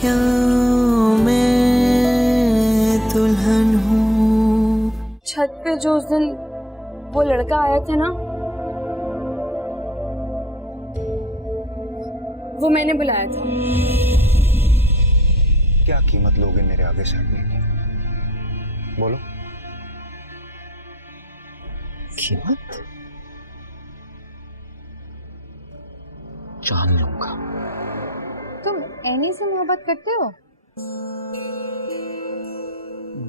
क्या मैं दुल्हन हूँ। छत पे जो उस दिन वो लड़का आया था ना, वो मैंने बुलाया था। क्या कीमत लोगे मेरे आगे सड़ने की? बोलो। कीमत जान लूंगा। तुम एनी से मोहब्बत करते हो?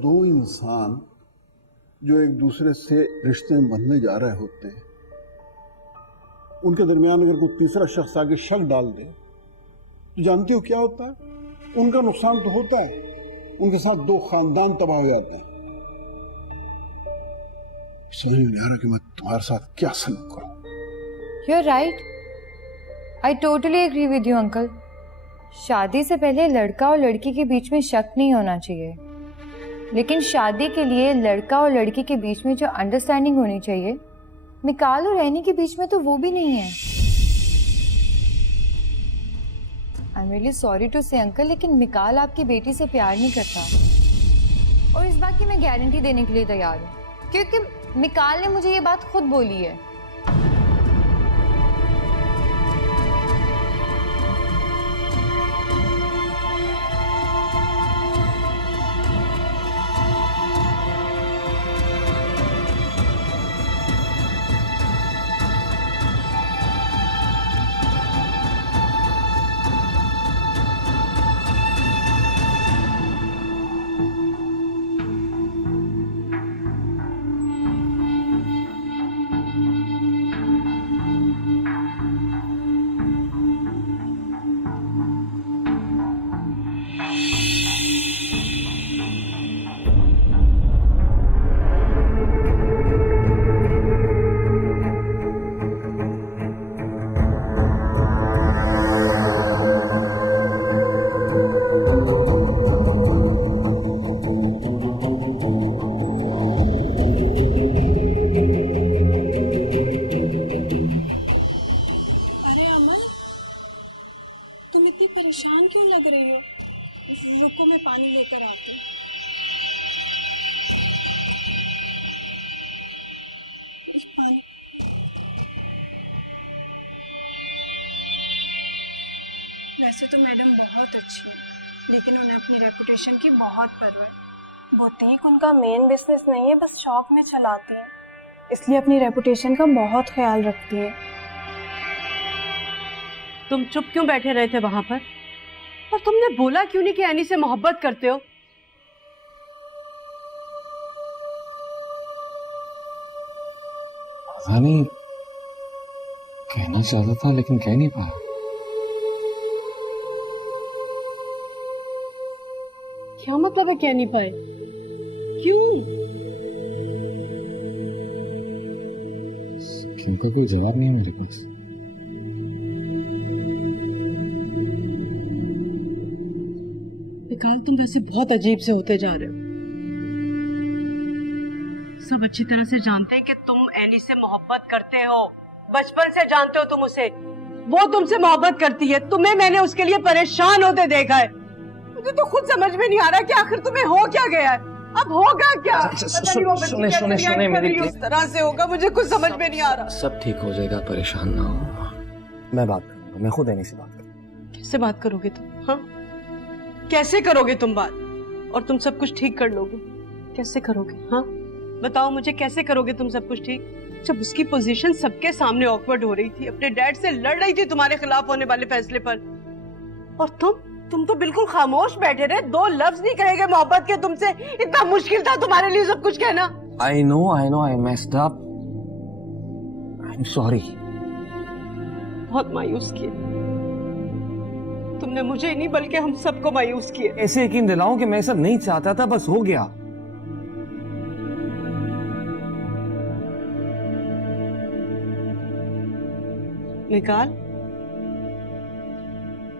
दो इंसान जो एक दूसरे से रिश्ते में बंधने जा रहे होते हैं, उनके दरमियान अगर कोई तीसरा शख्स आगे शक डाल दे तो जानती हो क्या होता है? उनका नुकसान तो होता है, उनके साथ दो खानदान तबाह हो जाते हैं। समझ में नहीं आ रहा कि मैं तुम्हारे साथ क्या सलूक करूं। You're right. I totally agree with you, uncle. शादी से पहले लड़का और लड़की के बीच में शक नहीं होना चाहिए, लेकिन शादी के लिए लड़का और लड़की के बीच में जो अंडरस्टैंडिंग होनी चाहिए, मिकाल और रैनी के बीच में तो वो भी नहीं है। I am really sorry to say uncle, लेकिन मिकाल आपकी बेटी से प्यार नहीं करता, और इस बात की मैं गारंटी देने के लिए तैयार हूँ, क्योंकि मिकाल ने मुझे ये बात खुद बोली है। परेशान क्यों लग रही हो? रुको मैं पानी लेकर आती हूँ। पानी। वैसे तो मैडम बहुत अच्छी है, लेकिन उन्हें अपनी रेपुटेशन की बहुत परवाह है। बुटीक उनका मेन बिजनेस नहीं है, बस शॉप में चलाती है, इसलिए अपनी रेपुटेशन का बहुत ख्याल रखती है। तुम चुप क्यों बैठे रहे थे वहां पर? और तुमने बोला क्यों नहीं कि एनी से मोहब्बत करते हो? पता नहीं, कहना चाहता था लेकिन कह नहीं पाया। क्या मतलब है कह नहीं पाए? क्यों? क्यों का कोई जवाब नहीं है मेरे पास। विकाल, तुम वैसे बहुत अजीब से होते जा रहे हो। सब अच्छी तरह से जानते हैं कि तुम एनी से मोहब्बत करते हो, बचपन से जानते हो तुम उसे। वो तुमसे मोहब्बत करती है, तुम्हें मैंने उसके लिए परेशान होते देखा है। मुझे तो खुद समझ में नहीं आ रहा कि आखिर तुम्हें हो क्या गया है, अब होगा क्या? सुने मेरी, उस तरह से होगा, मुझे कुछ समझ में नहीं आ रहा। सब ठीक हो जाएगा, परेशान ना हो। मैं बात करूंगा, मैं खुद एनी से बात करूंगा। कैसे बात करोगे तुम? हाँ, कैसे करोगे तुम बात? और तुम सब कुछ ठीक कर लोगे? कैसे करोगे? हाँ बताओ मुझे, कैसे करोगे तुम सब कुछ ठीक? जब उसकी पोजीशन सबके सामने ऑकवर्ड हो रही थी, अपने डैड से लड़ रही थी तुम्हारे खिलाफ होने वाले फैसले पर, और तुम तो बिल्कुल खामोश बैठे रहे, दो लफ्ज नहीं कहे गए मोहब्बत के तुमसे। इतना मुश्किल था तुम्हारे लिए सब कुछ कहना। I know, I messed up. I'm sorry. बहुत मायूस किए तुमने, मुझे नहीं बल्कि हम सबको मायूस किए। ऐसे यकीन दिलाऊं कि मैं सब नहीं चाहता था, बस हो गया। निकाल,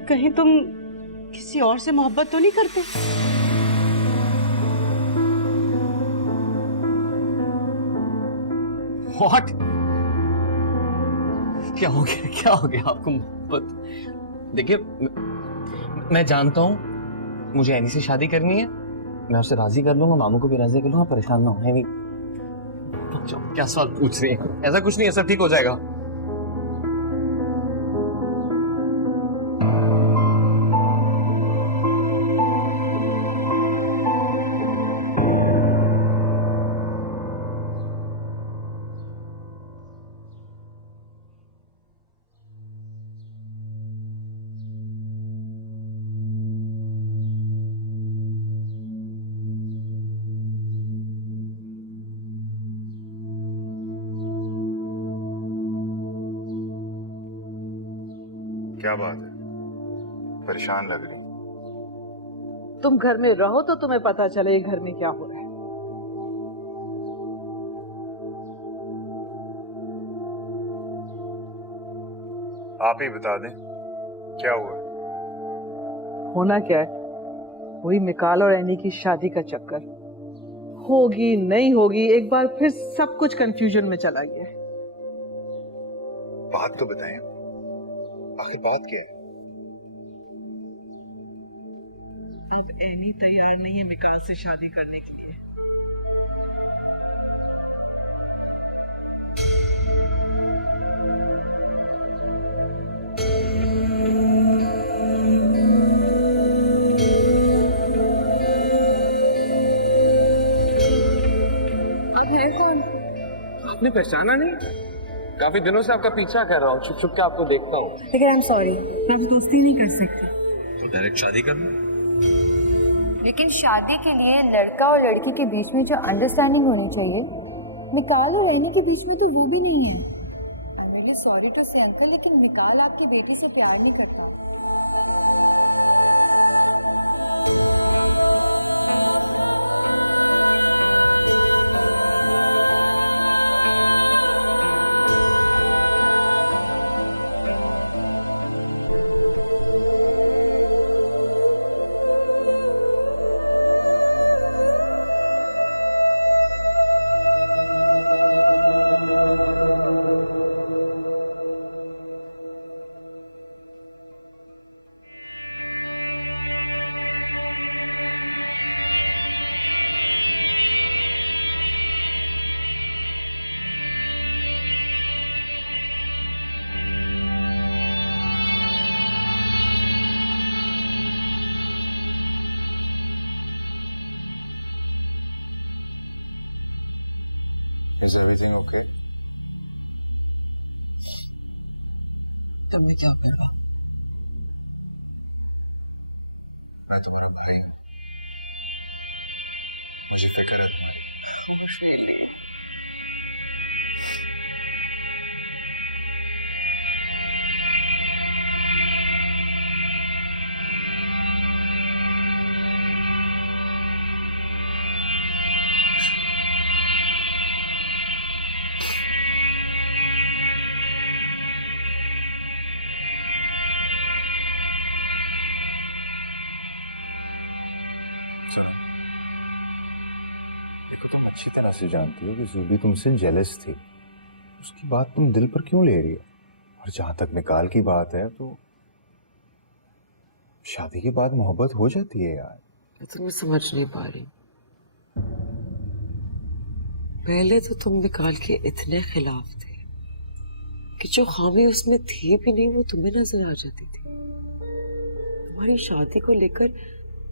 कहीं तुम किसी और से मोहब्बत तो नहीं करते? What? क्या हो गया आपको? मोहब्बत? देखिए, मैं जानता हूं मुझे एनी से शादी करनी है, मैं उससे राजी कर लूंगा, मामू को भी राजी कर लूंगा, परेशान ना हो। एनी क्या सवाल पूछ रही है? ऐसा कुछ नहीं है, सब ठीक हो जाएगा। क्या बात है, परेशान लग रही हो? तुम घर में रहो तो तुम्हें पता चले घर में क्या हो रहा है। आप ही बता दें क्या हुआ। होना क्या है, वही मिकाल और एनी की शादी का चक्कर। होगी नहीं होगी, एक बार फिर सब कुछ कंफ्यूजन में चला गया है। बात तो बताएं, आखिर बात क्या है? अब एनी तैयार नहीं है मिकाल से शादी करने के लिए। अब है कौन? आपने पहचाना नहीं? काफी दिनों से आपका पीछा कर रहा हूँ, छुप छुप के आपको देखता हूँ। लेकिन आई एम सॉरी, मैं अब दोस्ती नहीं कर सकती। तो डायरेक्ट शादी कर लो। लेकिन शादी के लिए लड़का और लड़की के बीच में जो अंडरस्टैंडिंग होनी चाहिए, मिकाल और एनी के बीच में तो वो भी नहीं है। I am really sorry to say uncle, लेकिन मिकाल आपकी बेटी से प्यार नहीं करता। Is everything okay? तुम्हें क्या करवा? मैं तुम्हारा भाई हूँ, मुझे फिक्र है। खामोश रहिए। देखो, तुम अच्छी तरह से जानती हो कि ज़ूबी तुमसे जेलस थी। उसकी बात तुम दिल पर क्यों ले रही हो? और जहां तक मिकाल की बात है, तो शादी के बाद मोहब्बत हो जाती है यार। मैं तुम्हें समझ नहीं पा रही। पहले तो तुम मिकाल के इतने खिलाफ थे कि जो खामी उसमें थी भी नहीं वो तुम्हें नजर आ जाती थी। तुम्हारी शादी को लेकर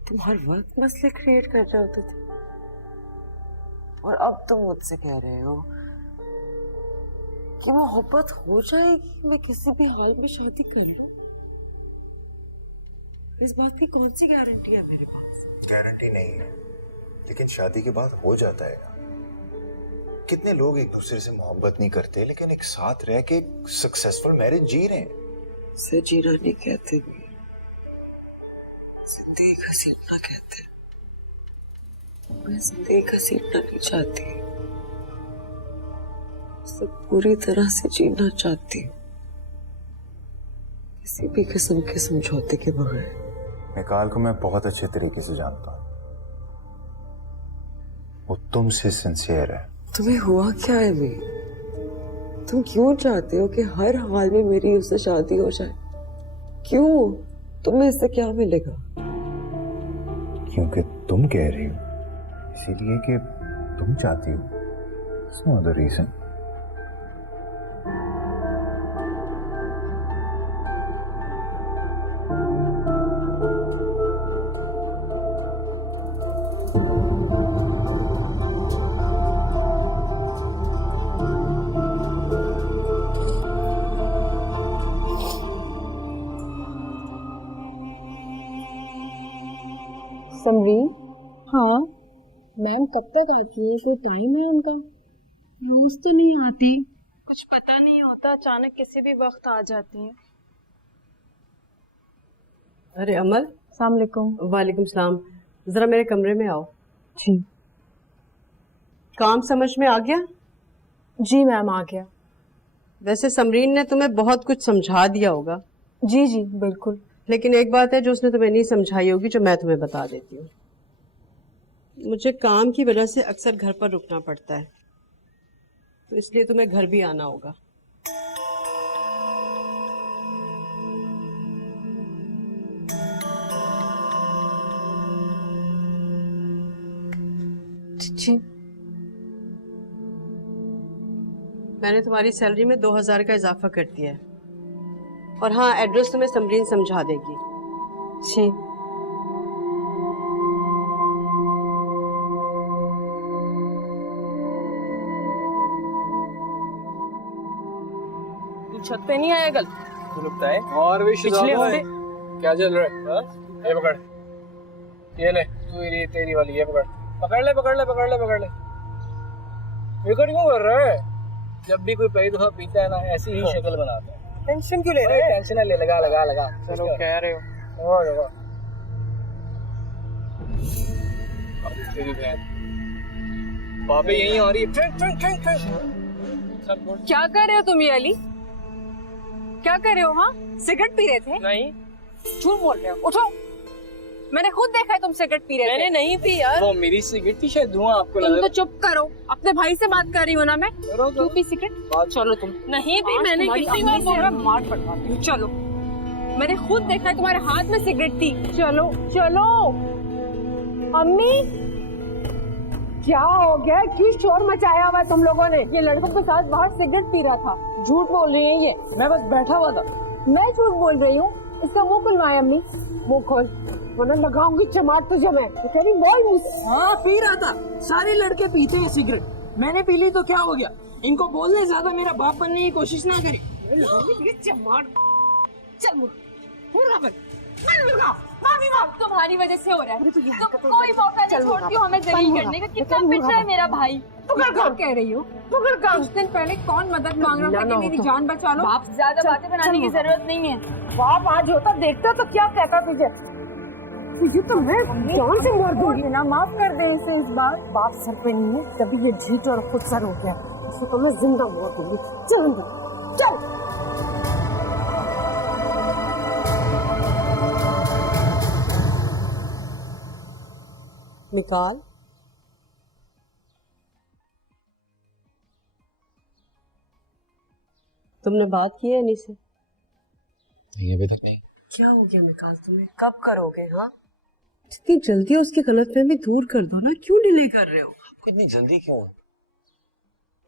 तुम हर वक्त मसले क्रिएट कर रहे होते थे, और अब तुम मुझसे कह रहे हो कि मोहब्बत हो जाएगी, मैं किसी भी हाल में शादी कर लूं। इस बात की कौन सी गारंटी है मेरे पास? गारंटी नहीं है, लेकिन शादी के बाद हो जाता है यार। कितने लोग एक दूसरे से मोहब्बत नहीं करते, लेकिन एक साथ रह के एक सक्सेसफुल मैरिज जी रहे हैं। इसे जीना नहीं कहते, जिंदगी घसीटना कहते। मैं जिंदगी घसीटना नहीं चाहती, सब पूरी तरह से जीना चाहती हूँ, किसी भी किस्म के समझौते के बगैर। मिकाल को मैं बहुत अच्छे तरीके से जानता हूँ, वो तुमसे सिंसियर है। तुम्हें हुआ क्या है मेरी? तुम क्यों चाहते हो कि हर हाल में मेरी उससे शादी हो जाए? क्यों? तुम्हें इससे क्या मिलेगा? क्योंकि तुम कह रही हो, इसीलिए कि तुम चाहती हो। It's no other reason. Samreen, हाँ मैम कब तक आती है? कोई टाइम है उनका? रोज तो नहीं आती, कुछ पता नहीं होता, अचानक किसी भी वक्त आ जाती है। अरे अमल, अस्सलाम वालेकुम। वालेकुम सलाम। जरा मेरे कमरे में आओ। जी काम समझ में आ गया? जी मैम आ गया। वैसे समरीन ने तुम्हें बहुत कुछ समझा दिया होगा। जी जी बिल्कुल। लेकिन एक बात है जो उसने तुम्हें नहीं समझाई होगी, जो मैं तुम्हें बता देती हूँ। मुझे काम की वजह से अक्सर घर पर रुकना पड़ता है, तो इसलिए तुम्हें घर भी आना होगा। जी मैंने तुम्हारी सैलरी में 2000 का इजाफा कर दिया है। और हाँ, एड्रेस तुम्हें समरीन समझा देगी। जी छत पे नहीं आया कल? तो लगता है और भी पिछले हफ्ते क्या चल रहा है? हाँ? ये पकड़, ये ले, तू ये तेरी वाली, ये पकड़, पकड़ ले पकड़ ले पकड़ ले पकड़ ले। विकेट क्यों कर रहा है? जब भी कोई पहली दफा पीता है ना, ऐसी ही शक्ल बनाता है। टेंशन क्यों ले रहे हैं? टेंशन ले, लगा लगा लगा। चलो कह रहे हो लगा। तेरी बहन पापे यहीं आ रही है। क्या कर रहे हो तुम ये अली? क्या कर रहे हो? हाँ सिगरेट पी रहे थे? नहीं, झूठ बोल रहे हो। उठो, मैंने खुद देखा है तुम सिगरेट पी रहे थे। मैंने नहीं पी यार। वो मेरी सिगरेट थी, शायद धुआं आपको तुम लगा। तो चुप करो, अपने भाई से बात कर रही हो ना मैं। तू पी सिगरेट? चलो तुम। नहीं पी मैंने, कितनी बार बोल रहा, मार पड़वाती हूँ। चलो, मैंने खुद देखा है तुम्हारे हाथ में सिगरेट थी। चलो चलो। अम्मी क्या हो गया? क्यों शोर मचाया हुआ तुम लोगों ने? ये लड़कों के साथ बाहर सिगरेट पी रहा था। झूठ बोल रही है ये। मैं बस बैठा हुआ था। मैं झूठ बोल रही हूँ? इसका मुंह खुलवाए अम्मी, मुंह खोल वरना लगाऊंगी चमाट तुझे मैं। कह रही बोल मुझसे। हाँ पी रहा था, सारे लड़के पीते हैं सिगरेट, मैंने पी ली तो क्या हो गया? इनको बोलने ज्यादा मेरा बाप बनने की कोशिश ना करी। चमाट चल मुर्गा बन, मामी माफ तुम्हारी वजह से हो रहा है। तुम कोई मौका नहीं छोड़ती हो हमें जलील करने का। कितना पिछड़ा है मेरा भाई। तुम क्या कह रही हो? कुछ दिन पहले कौन मदद मांग रहा था कि मेरी जान बचा लो। बाप ज्यादा बातें बनाने की जरूरत नहीं है। बाप आज होता देखता तो क्या कहता तुझे तो मैं जान से मार दूंगी ना। माफ कर दे उसे इस बार। बाप सर पे नहीं है तभी ये झूठ और खुद सर हो गया। उसको तो मैं जिंदा मार दूंगी। चल अंदर चल। निकाल। तुमने बात की है अनी से? नहीं अभी तक नहीं। क्या हो गया निकाल तुम्हें? कब करोगे? हाँ जितनी जल्दी उसकी गलतफहमी दूर कर दो ना, क्यों डिले कर रहे हो? आपको इतनी जल्दी क्यों है?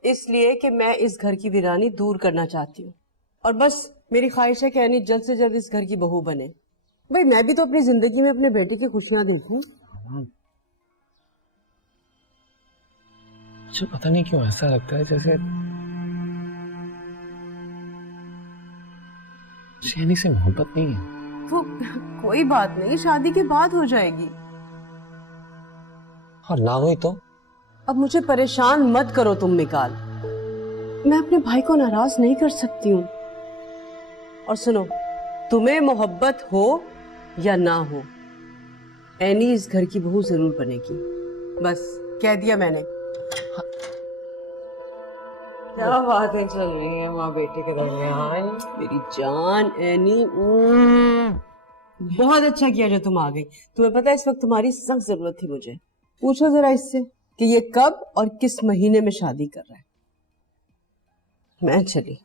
इसलिए कि मैं इस घर की वीरानी दूर करना चाहती हूँ और बस मेरी ख्वाहिश है कि अनी जल्द से जल्द इस घर की बहू बने। भाई मैं भी तो अपनी जिंदगी में अपने बेटे की खुशियां देखूं। मुझे पता नहीं क्यों ऐसा लगता है जैसे शैनी से मोहब्बत नहीं है। तो कोई बात नहीं, शादी के बाद हो जाएगी। और ना हुई तो? अब मुझे परेशान मत करो तुम निकाल, मैं अपने भाई को नाराज नहीं कर सकती हूँ। और सुनो, तुम्हें मोहब्बत हो या ना हो, एनी इस घर की बहू जरूर बनेगी। बस कह दिया मैंने। क्या बातें चल रही हैं माँ बेटे के दरमियान? मेरी जान एनी, बहुत अच्छा किया जो तुम आ गई। तुम्हें पता है इस वक्त तुम्हारी सख्त जरूरत थी मुझे। पूछो जरा इससे कि ये कब और किस महीने में शादी कर रहा है। मैं चली।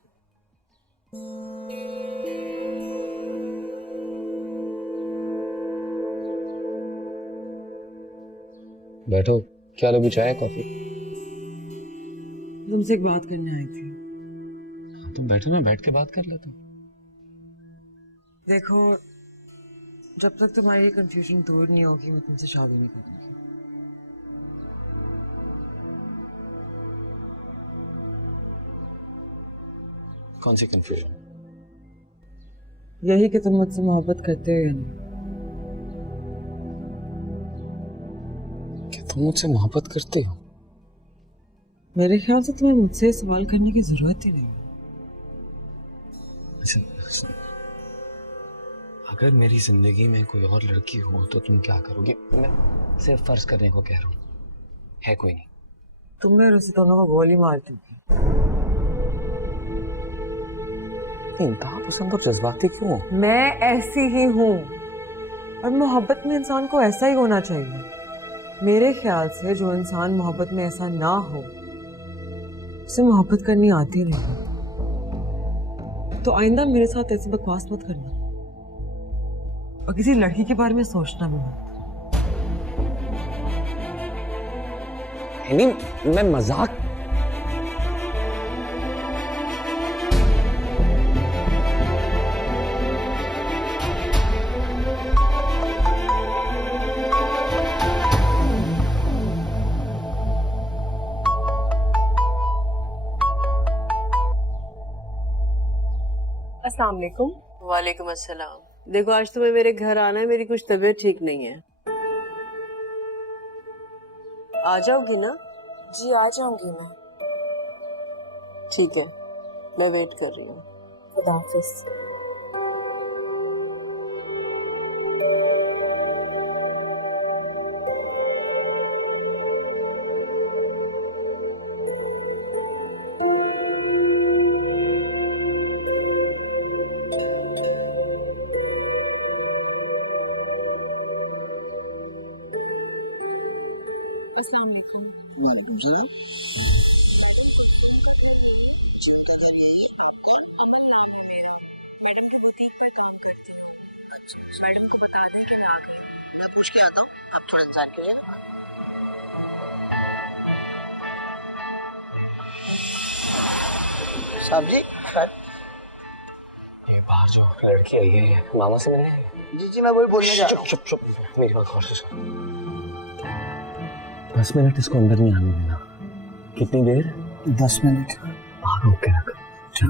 बैठो, क्या लोगी, चाय कॉफी? तुमसे एक बात करने आई थी। तुम बैठो ना, बैठ के बात कर लेते। देखो, जब तक तुम्हारी कंफ्यूजन दूर नहीं होगी मैं तुमसे शादी नहीं करूंगी। कौन सी कंफ्यूजन? यही कि तुम मुझसे मोहब्बत करते हो या नहीं। क्या तुम मुझसे मोहब्बत करते हो? मेरे ख्याल से तुम्हें मुझसे सवाल करने की जरूरत ही नहीं। अच्छा, अगर मेरी जिंदगी में कोई और लड़की हो तो तुम क्या करोगे? मैं सिर्फ फर्ज करने को कह रहा हूँ, है कोई नहीं। तुम मेरे उसे दोनों को गोली मारती थी। इंतहा पसंद और जज्बाती क्यों? मैं ऐसी ही हूँ और मोहब्बत में इंसान को ऐसा ही होना चाहिए। मेरे ख्याल से जो इंसान मोहब्बत में ऐसा ना हो उसे मोहब्बत करनी आती नहीं। तो आइंदा मेरे साथ ऐसी बकवास मत करना और किसी लड़की के बारे में सोचना भी मत। मैं मजाक। अस्सलाम वालेकुम। वालेकुम अस्सलाम। देखो, आज तुम्हें मेरे घर आना है, मेरी कुछ तबीयत ठीक नहीं है। आ जाओगी ना? जी आ जाऊंगी मैं। ठीक है, मैं वेट कर रही हूँ। खुदा हाफिज। अस्सलाम वालेकुम। साहब जी, बाहर जो लड़की आई है मामा से मिलने। जी मैं वही बोलने जा रहा हूँ। चुप, मेरी बात गौर से सुनो। 10 मिनट इसको अंदर नहीं आने देना। कितनी देर? 10 मिनट। बाहर रोक के रख। चल।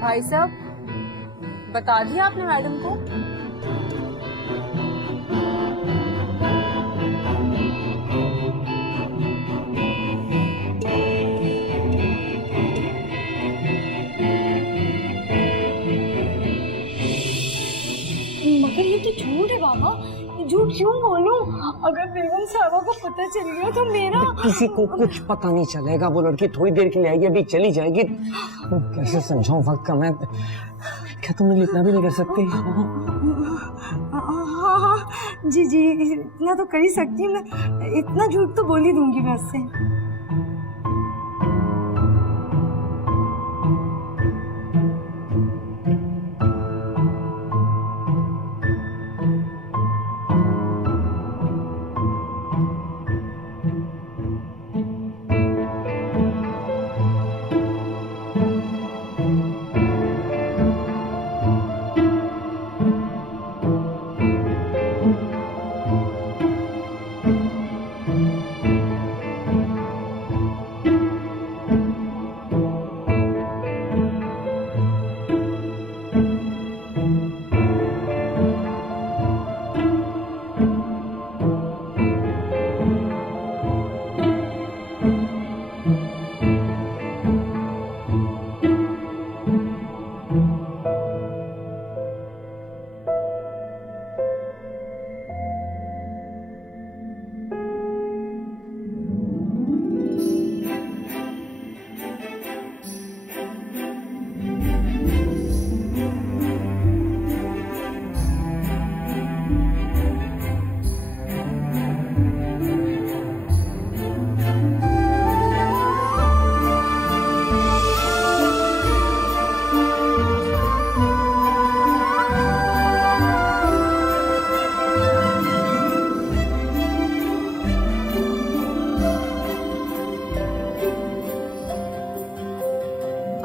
भाई साहब, बता दिया आपने मैडम को? मगर ये तो झूठ है बाबा, ये झूठ क्यों बोलूं? अगर बेगम साहबा को पता चल गया तो मेरा। किसी को कुछ पता नहीं चलेगा। वो लड़की थोड़ी देर के लिए आएगी, अभी चली जाएगी। कैसे समझाऊं? वक्त का मैं क्या तुम इतना भी नहीं कर सकती? हाँ, जी इतना तो कर ही सकती हूँ मैं। इतना झूठ तो बोल ही दूंगी मैं उससे।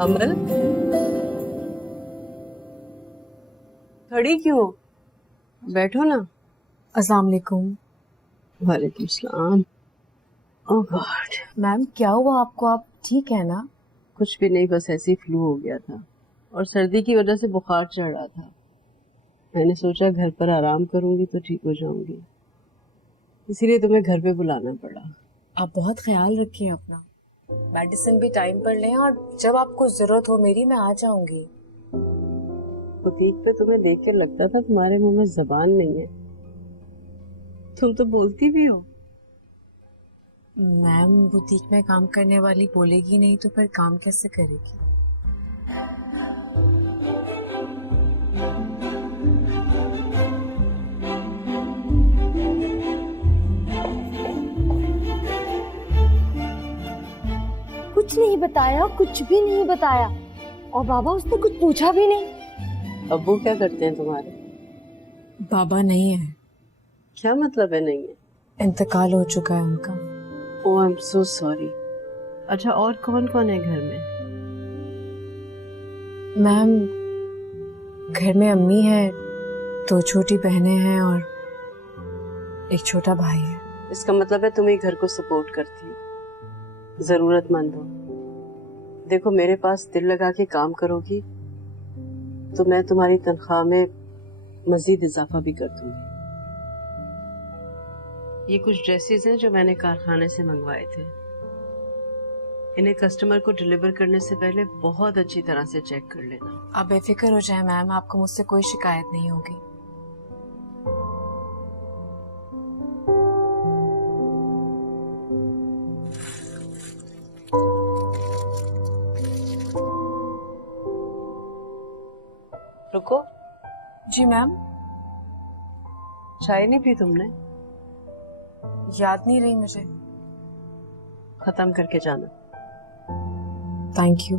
अमल, खड़ी क्यों? बैठो ना। अस्सलाम वालेकुम। वालेकुम सलाम। ओह गॉड। मैम क्या हुआ आपको? आप ठीक है ना? कुछ भी नहीं, बस ऐसे ही फ्लू हो गया था और सर्दी की वजह से बुखार चढ़ रहा था। मैंने सोचा घर पर आराम करूंगी तो ठीक हो जाऊंगी, इसीलिए तुम्हें घर पे बुलाना पड़ा। आप बहुत ख्याल रखिए अपना, मेडिसिन भी टाइम पर लें और जब आपको जरूरत हो मेरी मैं आ जाऊंगी। बुटीक पे तुम्हें देख कर लगता था तुम्हारे मुंह में जबान नहीं है, तुम तो बोलती भी हो। मैम बुटीक में काम करने वाली बोलेगी नहीं तो फिर काम कैसे करेगी? कुछ नहीं बताया, कुछ भी नहीं बताया। और बाबा उसने कुछ पूछा भी नहीं। अब्बू क्या करते हैं तुम्हारे? बाबा नहीं है। क्या मतलब है नहीं है? इंतकाल हो चुका है उनका। ओह आई एम सो सॉरी। अच्छा और कौन कौन है घर में? मैम घर में अम्मी है, 2 छोटी बहनें हैं और एक छोटा भाई है। इसका मतलब है तुम ही घर को सपोर्ट करती हो, जरूरतमंद हो। देखो मेरे पास दिल लगा के काम करोगी तो मैं तुम्हारी तनख्वाह में मजीद इजाफा भी कर दूंगी। ये कुछ ड्रेसेस हैं जो मैंने कारखाने से मंगवाए थे। इन्हें कस्टमर को डिलीवर करने से पहले बहुत अच्छी तरह से चेक कर लेना। आप बेफिक्र हो जाए मैम, आपको मुझसे कोई शिकायत नहीं होगी। रुको। जी मैम। चाय नहीं पी तुमने? याद नहीं रही मुझे। खत्म करके जाना। Thank you.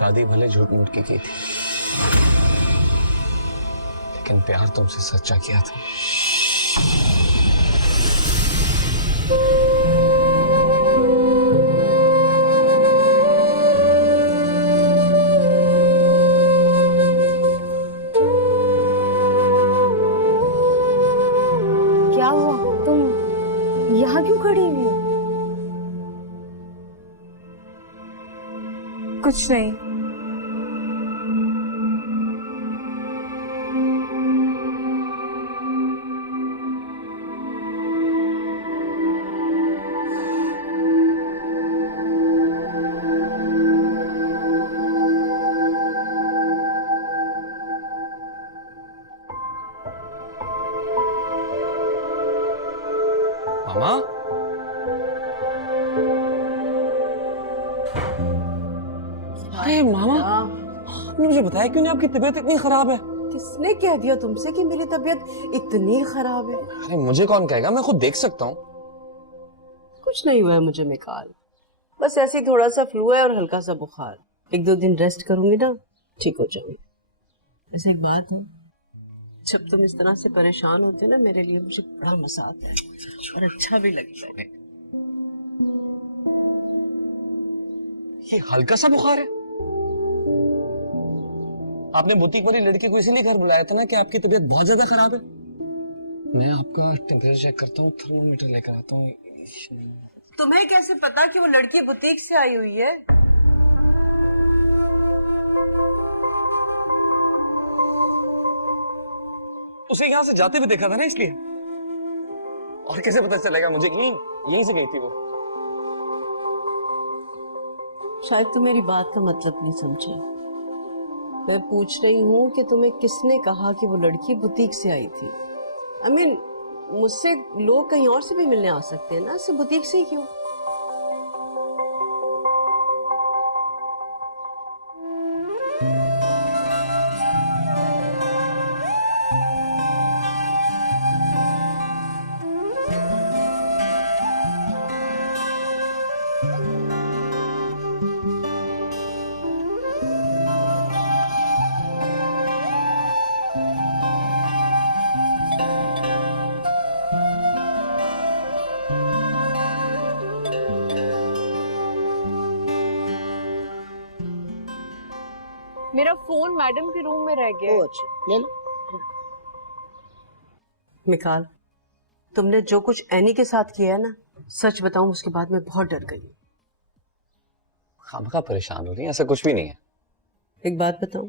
शादी भले झूठ मूठ की थी, लेकिन प्यार तुमसे सच्चा किया था। क्या हुआ? तुम यहाँ क्यों खड़ी हुई हो? कुछ नहीं। मामा, अरे मामा, आपने मुझे बताया क्यों नहीं आपकी तबीयत इतनी खराब है? किसने कह दिया तुमसे कि मेरी तबीयत इतनी खराब है? अरे मुझे कौन कहेगा, मैं खुद देख सकता हूँ। कुछ नहीं हुआ है मुझे मिकाल, बस ऐसे ही थोड़ा सा फ्लू है और हल्का सा बुखार। 1-2 दिन रेस्ट करूंगी ना ठीक हो जाऊंगी। ऐसे एक बात है, जब तुम इस तरह से परेशान होते हो ना मेरे लिए मुझे बड़ा मजा आता है और अच्छा भी लगता है। ये हल्का सा बुखार है? आपने बुटीक वाली लड़की को इसीलिए घर बुलाया था ना कि आपकी तबीयत बहुत ज्यादा खराब है। मैं आपका टेम्परेचर चेक करता हूँ, थर्मोमीटर लेकर आता हूँ। तुम्हें कैसे पता कि वो लड़की बुटीक से आई हुई है? उसे यहाँ से जाते हुए देखा था ना, इसलिए। और कैसे पता चलेगा मुझे? यहीं से गई थी वो। शायद तुम मेरी बात का मतलब नहीं समझे। मैं पूछ रही हूँ कि तुम्हें किसने कहा कि वो लड़की बुटीक से आई थी? I mean, मुझसे लोग कहीं और से भी मिलने आ सकते हैं ना, सिर्फ बुटीक से ही क्यों? मेरा फोन मैडम के रूम में रह गया है। अच्छा, ले लो। मिकाल, तुमने जो कुछ एनी के साथ किया है ना, सच बताऊं उसके बाद मैं बहुत डर गई। खामखा परेशान हो रही है, ऐसा कुछ भी नहीं है। एक बात बताऊं,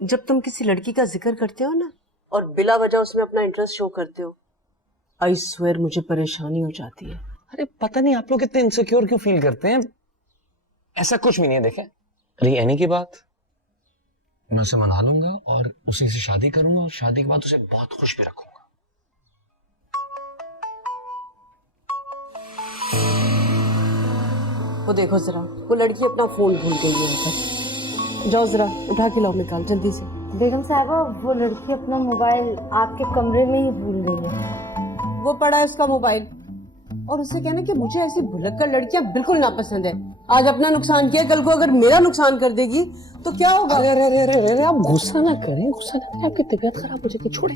जब तुम किसी लड़की का जिक्र करते हो ना और बिला वजह उसमें अपना इंटरेस्ट शो करते हो, आई स्वेयर मुझे परेशानी हो जाती है। अरे पता नहीं आप लोग इतने इनसिक्योर क्यों फील करते हैं। ऐसा कुछ भी नहीं है। देखें, रही एनी की बात, मैं उसे मना लूंगा और उसी से शादी करूंगा और शादी के बाद उसे बहुत खुश भी रखूंगा। वो देखो जरा, वो लड़की अपना फोन भूल गई है यहाँ। जाओ जरा उठा के लाओ मिकाल, जल्दी से। बेगम साहबा, वो लड़की अपना मोबाइल आपके कमरे में ही भूल गई है। वो पड़ा है उसका मोबाइल, और उससे कहना कि मुझे ऐसी भुलक्कड़ लड़कियां बिल्कुल नापसंद है। आज अपना नुकसान किया, कल को अगर मेरा नुकसान कर देगी तो क्या होगा? अरे अरे अरे अरे आप गुस्सा ना करें, गुस्सा ना करें, आपकी तबीयत खराब हो जाएगी। छोड़े।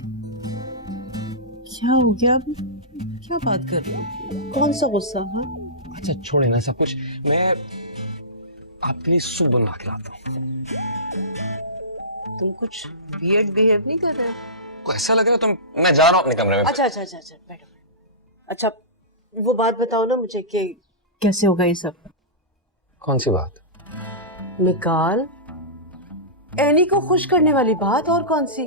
क्या हो गया? अब क्या बात कर रहे हो? कौन सा गुस्सा? हाँ अच्छा छोड़े ना सब कुछ, मैं आपके लिए सूप बनवा के लाता हूँ। तुम कुछ वियर्ड बिहेव नहीं कर रहे हो? को ऐसा लग रहा है तो मैं जा रहा हूँ अपने कमरे में। अच्छा अच्छा अच्छा अच्छा, बैठो। अच्छा वो बात बताओ ना मुझे कि कैसे होगा ये सब? कौन सी बात? मिकाल, एनी को खुश करने वाली बात। और कौन सी?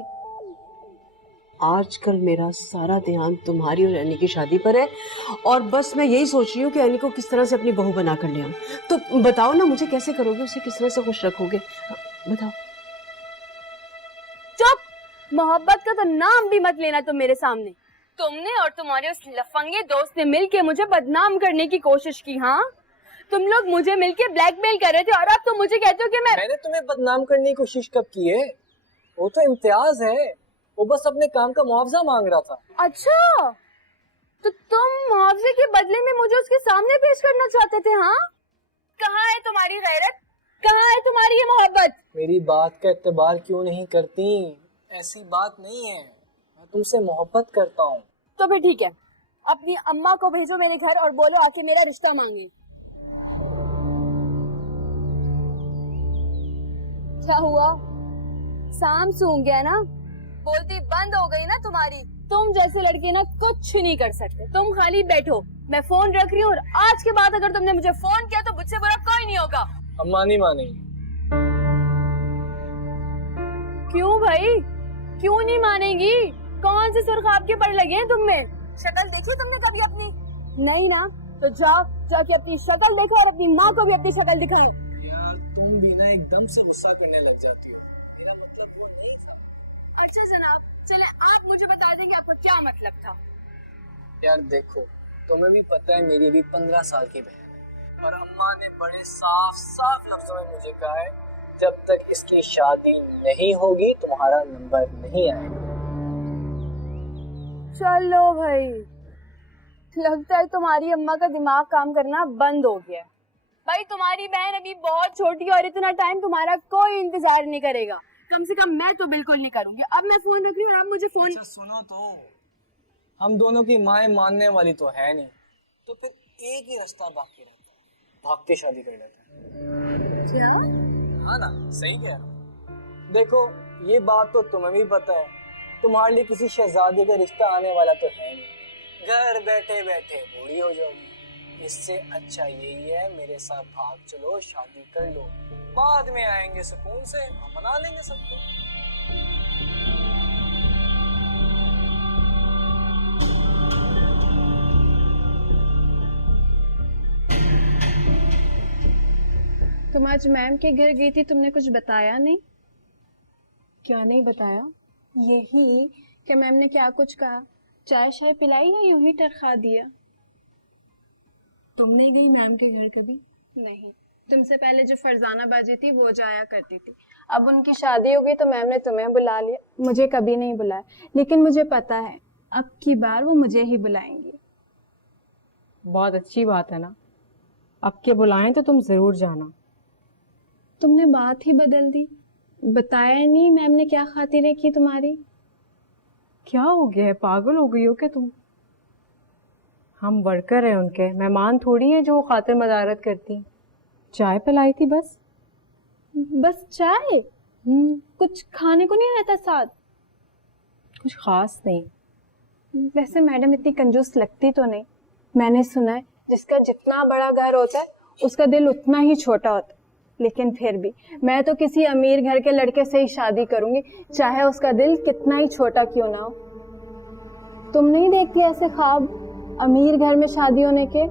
आजकल मेरा सारा ध्यान तुम्हारी और एनी की शादी पर है, और बस मैं यही सोच रही हूँ कि एनी को किस तरह से अपनी बहू बना कर ले आऊं। तो बताओ ना मुझे, कैसे करोगे? उसे किस तरह से खुश रखोगे? बताओ। चुप! मोहब्बत का तो नाम भी मत लेना तुम मेरे सामने। तुमने और तुम्हारे उस लफंगे दोस्त ने मिलके मुझे बदनाम करने की कोशिश की। हाँ, तुम लोग मुझे मिलके ब्लैकमेल कर रहे थे और अब तुम मुझे कहते हो कि मैंने तुम्हें बदनाम करने की कोशिश कब की है? वो तो इम्तियाज है, वो बस अपने काम का मुआवजा मांग रहा था। अच्छा, तो तुम मुआवजे के बदले में मुझे उसके सामने पेश करना चाहते थे? हाँ, कहाँ है तुम्हारी गैरत? कहाँ है तुम्हारी ये मोहब्बत? मेरी बात का एतबार क्यों नहीं करती? ऐसी बात नहीं है, मैं तुमसे मोहब्बत करता हूँ। तो फिर ठीक है, अपनी अम्मा को भेजो मेरे घर और बोलो आके मेरा रिश्ता मांगे। क्या हुआ? सांप सूंघ गया ना? बोलती बंद हो गई ना तुम्हारी? तुम जैसे लड़के ना कुछ नहीं कर सकते, तुम खाली बैठो। मैं फोन रख रही हूँ, और आज के बाद अगर तुमने मुझे फोन किया तो मुझसे बुरा कोई नहीं होगा। अम्मा नहीं मानेगी। क्यों भाई, क्यों नहीं मानेगी? कौन से सुर्खाब के पड़ लगे हैं तुम में? शक्ल देखी तुमने कभी अपनी? नहीं ना, तो जाओ जाके अपनी शक्ल देखो और अपनी माँ को भी अपनी शक्ल दिखाओ। यार तुम भी ना एकदम से गुस्सा करने लग जाती हो, मेरा मतलब वो नहीं था। अच्छा जनाब, चले आप मुझे बता देंगे आपका क्या मतलब था? यार देखो, तुम्हें भी पता है मेरी अभी 15 साल की बहन है, और अम्मा ने बड़े साफ साफ लफ्जों में मुझे कहा है, जब तक इसकी शादी नहीं होगी तुम्हारा नंबर नहीं आएगा। चलो भाई, लगता है तुम्हारी अम्मा का दिमाग काम करना बंद हो गया। भाई तुम्हारी बहन अभी बहुत छोटी है और इतना टाइम तुम्हारा कोई इंतजार नहीं करेगा। कम से कम मैं तो बिल्कुल नहीं करूंगी। अब मैं फोन रख रही हूँ और अब मुझे फोन। अच्छा सुनो तो, हम दोनों की माएं मानने वाली तो है नहीं, तो फिर एक ही रास्ता बाकी रहता है, भागते शादी कर लेते हैं। क्या? हाँ ना, सही कह रहा हूँ। देखो ये बात तो तुम्हें भी पता है, तुम्हारे लिए किसी शहजादी का रिश्ता आने वाला तो है नहीं, घर बैठे बैठे बूढ़ी हो जाओगी। इससे अच्छा यही है मेरे साथ भाग चलो, शादी कर लो, बाद में आएंगे सुकून से, हम मना लेंगे सबको। तुम आज मैम के घर गई थी, तुमने कुछ बताया नहीं? क्या नहीं बताया? यही कि मैम ने क्या कुछ कहा, चाय शाय पिलाई या यूं ही टरखा दिया? तुम नहीं गई मैम के घर कभी? नहीं, तुमसे पहले जो फरजाना बाजी थी वो जाया करती थी। अब उनकी शादी हो गई तो मैम ने तुम्हें बुला लिया, मुझे कभी नहीं बुलाया। लेकिन मुझे पता है अब की बार वो मुझे ही बुलाएंगी। बहुत अच्छी बात है ना, अब के बुलाएं तो तुम जरूर जाना। तुमने बात ही बदल दी, बताया नहीं मैम ने क्या खातिरें की तुम्हारी? क्या हो गया है, पागल हो गई हो क्या तुम? हम वर्कर हैं उनके, मेहमान थोड़ी हैं जो वो खातिर मदारत करती। चाय पिलाई थी बस। बस चाय? कुछ खाने को नहीं रहता साथ? कुछ खास नहीं। वैसे मैडम इतनी कंजूस लगती तो नहीं। मैंने सुना है जिसका जितना बड़ा घर होता है उसका दिल उतना ही छोटा होता है। लेकिन फिर भी मैं तो किसी अमीर घर के लड़के से ही शादी करूंगी, चाहे उसका दिल कितना ही छोटा क्यों ना हो। तुम नहीं देखती ऐसे ख्वाब अमीर घर में शादी होने के?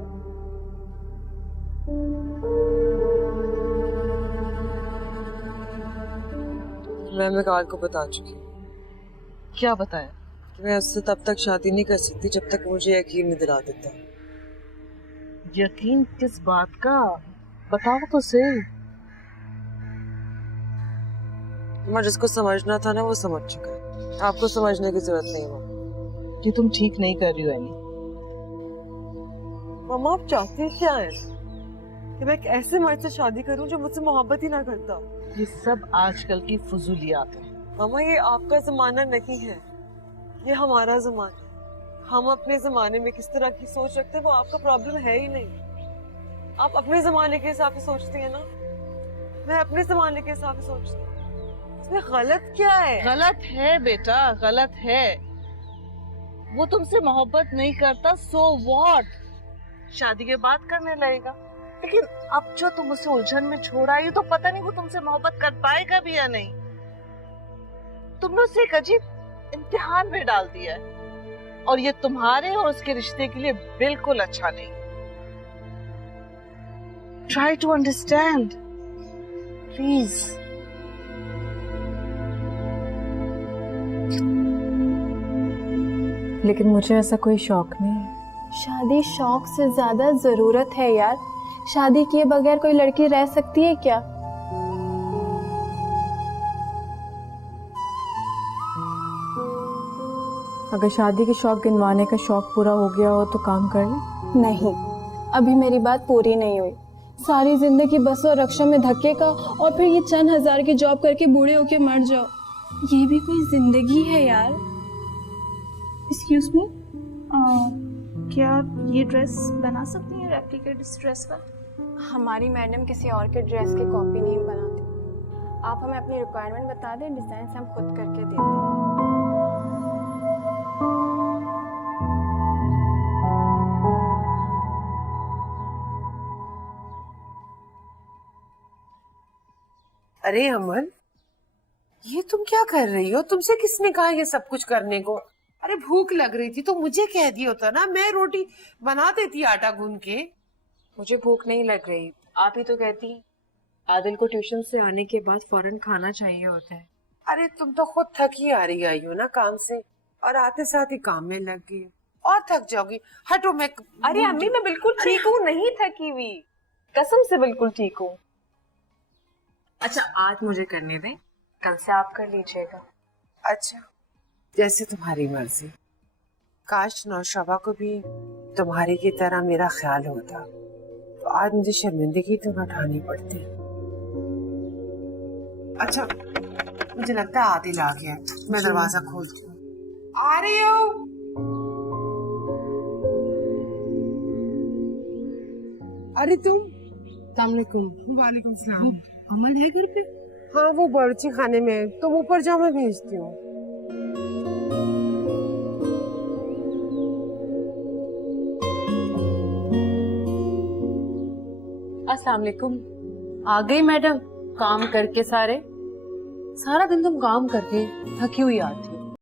मैं मिकाल को बता चुकी हूँ। क्या बताया? कि मैं उससे तब तक शादी नहीं कर सकती जब तक मुझे यकीन नहीं दिला देता। यकीन किस बात का? बताओ तो सही। मैं जिसको समझना था ना वो समझ चुका है, आपको समझने की जरूरत नहीं है। कि तुम ठीक नहीं कर रही हो एनी। मामा आप चाहती क्या है? कि मैं एक ऐसे मर्द से शादी करूं जो मुझसे मोहब्बत ही ना करता? ये सब आजकल की फजूलियात है। मामा ये आपका जमाना नहीं है, ये हमारा जमाना है। हम अपने जमाने में किस तरह की सोच रखते हैं वो आपका प्रॉब्लम है ही नहीं। आप अपने जमाने के हिसाब से सोचती है ना, मैं अपने जमाने के हिसाब से सोचती हूँ। इसमें गलत क्या है? गलत है बेटा, गलत है। वो तुमसे मोहब्बत नहीं करता, सो व्हाट? शादी के बाद करने लगेगा। लेकिन अब जो तुम उसे उलझन में छोड़ आई तो पता नहीं वो तुमसे मोहब्बत कर पाएगा भी या नहीं। तुमने उसे एक अजीब इम्तिहान में डाल दिया है और ये तुम्हारे और उसके रिश्ते के लिए बिल्कुल अच्छा नहीं। Try to understand please. लेकिन मुझे ऐसा कोई शौक नहीं है। शादी शौक से ज्यादा जरूरत है यार। शादी किए बगैर कोई लड़की रह सकती है क्या? अगर शादी के शौक गिनवाने का शौक पूरा हो गया हो तो काम कर ले। नहीं, अभी मेरी बात पूरी नहीं हुई। सारी जिंदगी बस और रक्षा में धक्के का और फिर ये चंद हजार की जॉब करके बूढ़े होके मर जाओ, ये भी कोई जिंदगी है यार? एक्सक्यूज मी, क्या आप ये ड्रेस बना सकती हैं रेप्लिकेट इस ड्रेस का? हमारी मैडम किसी और के ड्रेस की कॉपी नहीं बनाती। आप हमें अपनी रिक्वायरमेंट बता दें, डिजाइन हम खुद करके देते हैं। अरे अमन, ये तुम क्या कर रही हो? तुमसे किसने कहा ये सब कुछ करने को? अरे भूख लग रही थी तो मुझे कह दिया होता ना, मैं रोटी बना देती आटा गूंद के। मुझे भूख नहीं लग रही, आप ही तो कहती हैं आदिल को ट्यूशन से आने के बाद फौरन खाना चाहिए होता है। अरे तुम तो खुद थकी आ रही आई हो ना काम से, और आते साथ ही काम में लग गई और थक जाओगी। हटो मैं। अरे अम्मी मैं बिल्कुल ठीक हूँ, नहीं थकी हुई, कसम से बिल्कुल ठीक हूँ। अच्छा आज मुझे करने दें, कल से आप कर लीजिएगा। अच्छा जैसे तुम्हारी मर्जी। काश नौशबा को भी तुम्हारी की तरह मेरा ख्याल होता, तो आज मुझे शर्मिंदगी तो न उठानी पड़ती। अच्छा मुझे लगता है आदिल आ गया, मैं दरवाजा खोलती हूँ। आ रही हो? अरे तुम? वालेकुम सलाम। अमन है घर पे? हाँ वो बावर्ची खाने में, तुम ऊपर जाओ मैं भेजती हूँ। अस्सलाम वालेकुम। आ गई मैडम काम करके? सारा दिन तुम काम करके थकी हुई आती हो।